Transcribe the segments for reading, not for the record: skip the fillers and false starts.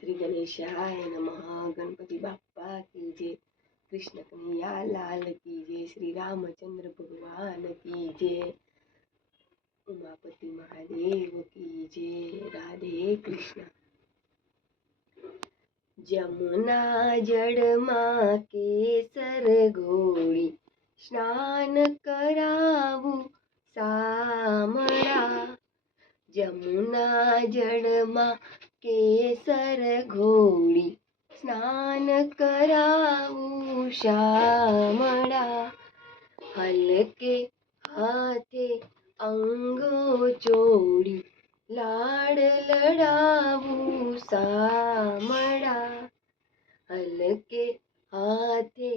श्री गणेशाय नमः। गणपति बाप्पा की जय। कृष्ण कन्हैया लाल की जय। श्री रामचंद्र भगवान की जय। उमापति महादेव की जय। राधे कृष्ण। जमुना जड़मा केसर घोड़ी स्नान करावू सामड़ा। जमुना जड़मा केसर घोड़ी स्नान करावू श्यामड़ा। हलके हाथे अंगो जोड़ी लाड लड़ावू सामड़ा। हलके हाथे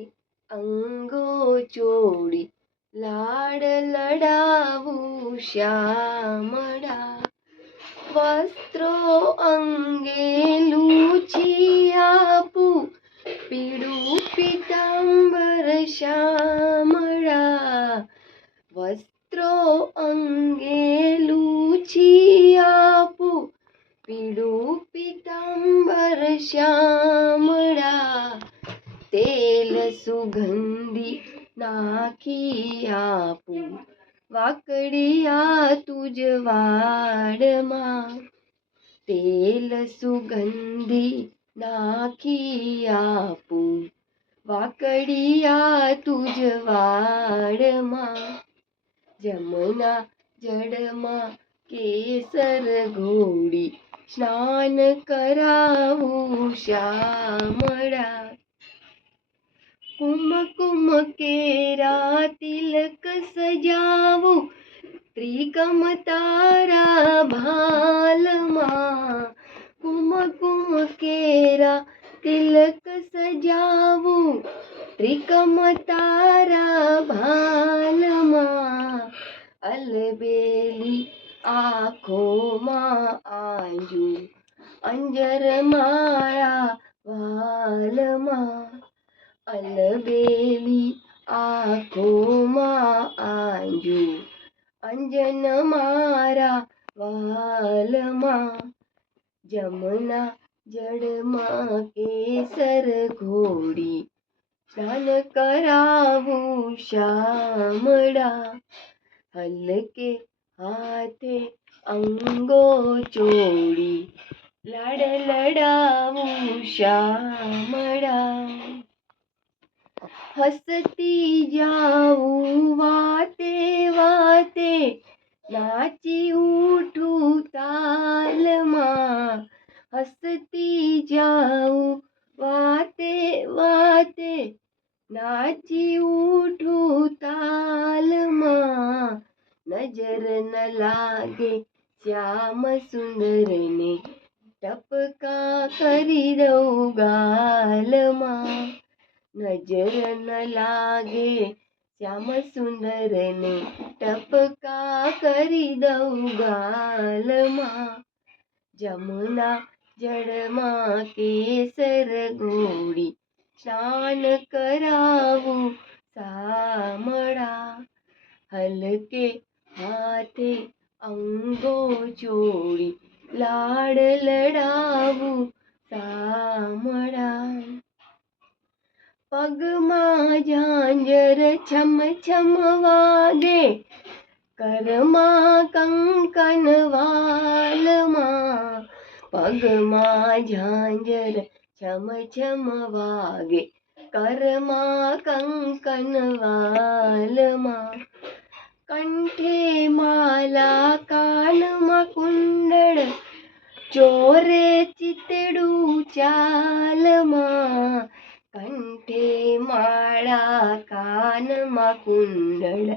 अंगो जोड़ी लाड लड़ावू श्यामड़ा। वस्त्रो अंगे लूची आपू पीड़ू पीतांबर श्यामड़ा। वस्त्रो अंगे लूची आपू पीड़ू पीतांबर श्यामड़ा। तेल सुगंधी नाखी आपू वाकड़िया तुझ वाड़मा। तेल सुगंधी नाखी आपू वाकड़िया तुझ वाड़मा। जमुना जड़मा केसर घोड़ी स्नान करावू श्यामड़ा। कुमकुम केरा तिलक सजावू त्रिकम तारा भालमा। कुमकुम केरा तिलक सजावू त्रिकम तारा भालमा। अलबेली आँखों माँ आंजू अंजर मारा वालमा। अलबेली आँखों माँ आंजू अंजन मारा वालमा। जमुना जड़मा केसर घोड़ी स्नान करावू श्यामड़ा। हलके हाथे अंगो जोड़ी लाड लड़ावू श्यामड़ा। हसती जाऊं वाते वाते नाची उठूं तालमा। हसती जाऊं वाते वाते नाची उठूं तालमा। नजर न लागे श्याम सुंदर ने टपका करी दऊ गालमा। नजर न लागे श्याम सुंदर ने टपका करी दऊ गालमा। जमुना जड़मा केसर घोड़ी स्नान करावू सामड़ा। हलके हाथे अंगो जोड़ी लाड लड़ावू सामड़ा। पगमा झांझर छम छम वागे करमा कंकन वालमा। पगमा झांझर छम छम वागे करमा कंकन वालमा। कंठे माला कानमा कुंडल चोरे चितड़ू चालमा। कंठे माळा कानमा कुंडल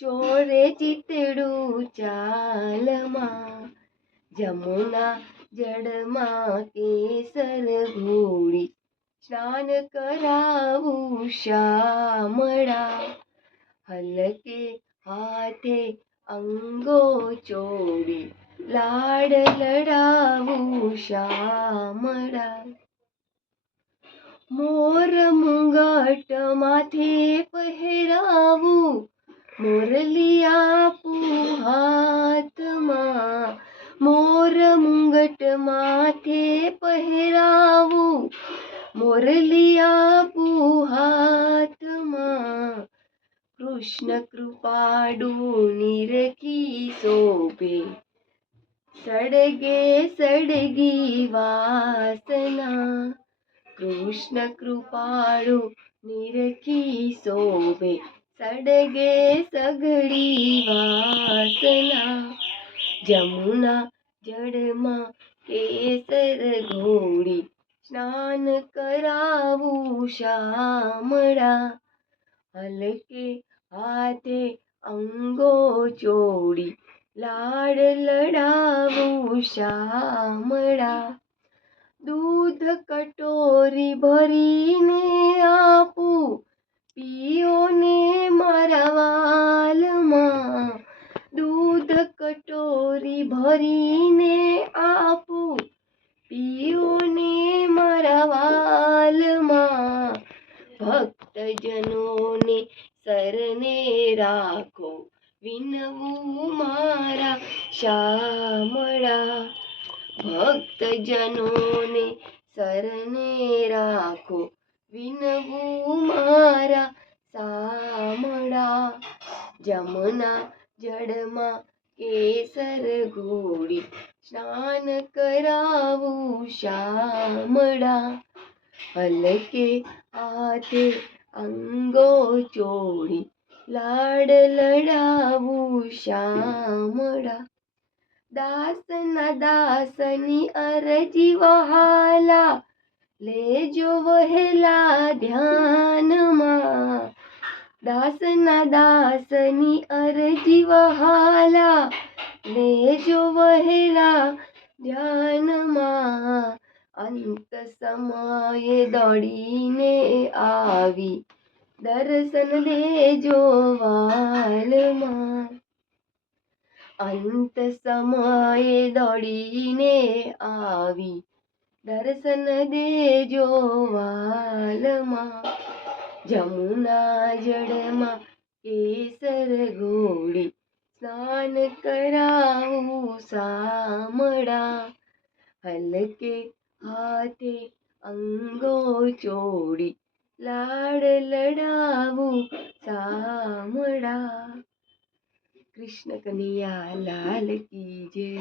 चोरे चितड़ू चालमा। जमुना जड़मा केसर घोड़ी स्नान करावू श्यामड़ा। हलके हाथे अंगो जोड़ी लाड लड़ावू श्यामड़ा। मोर मुंगट माथे पहरावू मोरलिया पू हाथ माँ। મોર મુંગટ માથે પહેરાવું, મોરલી આપું હાથમાં, કૃષ્ણ કૃપાળુ નિરખી શોભે, સડગે સડગી વાસના, કૃષ્ણ કૃપાળુ નિરખી શોભે, સડગે સઘળી વાસના, જમુના જળમાં કેસર ઘોળી, સ્નાન કરાવું શામળા, હલકે હાથે અંગો ચોળી, લાડ લડાવું શામળા, દૂધ કટોરી ભરીને આપું, પીઓ ને મારા વાલમાં, દૂધ કટોરી ભરીને આપું, પીઓ ને મારા વાલમાં, ભક્તજનોને શરણે રાખો, વિનવું મારા શામળા, ભક્તજનોને શરણે રાખો, વિનવું મારા શામળા, જમના જળમાં કેસર ઘોળી, સ્નાન કરાવું શામળા, હલકે હાથે અંગો ચોળી, લાડ લડાવું શામળા, દાસના દાસની અરજી વહાલા, લેજો વહેલા ધ્યાનમાં, દાસના દાસની અરજી વહાલા, લેજો વહેલા ધ્યાનમાં, અંત સમયે દોડીને આવી, દર્શન દેજો વાલમાં, અંત સમયે દોડીને આવી, દર્શન દેજો વાલમાં, જમુના જળમાં કેસર ઘોળી, સ્નાન કરાવું શામળા, હલકે હાથે અંગો ચોળી, લાડ લડાવું શામળા, કૃષ્ણ કનૈયા લાલ કી જય।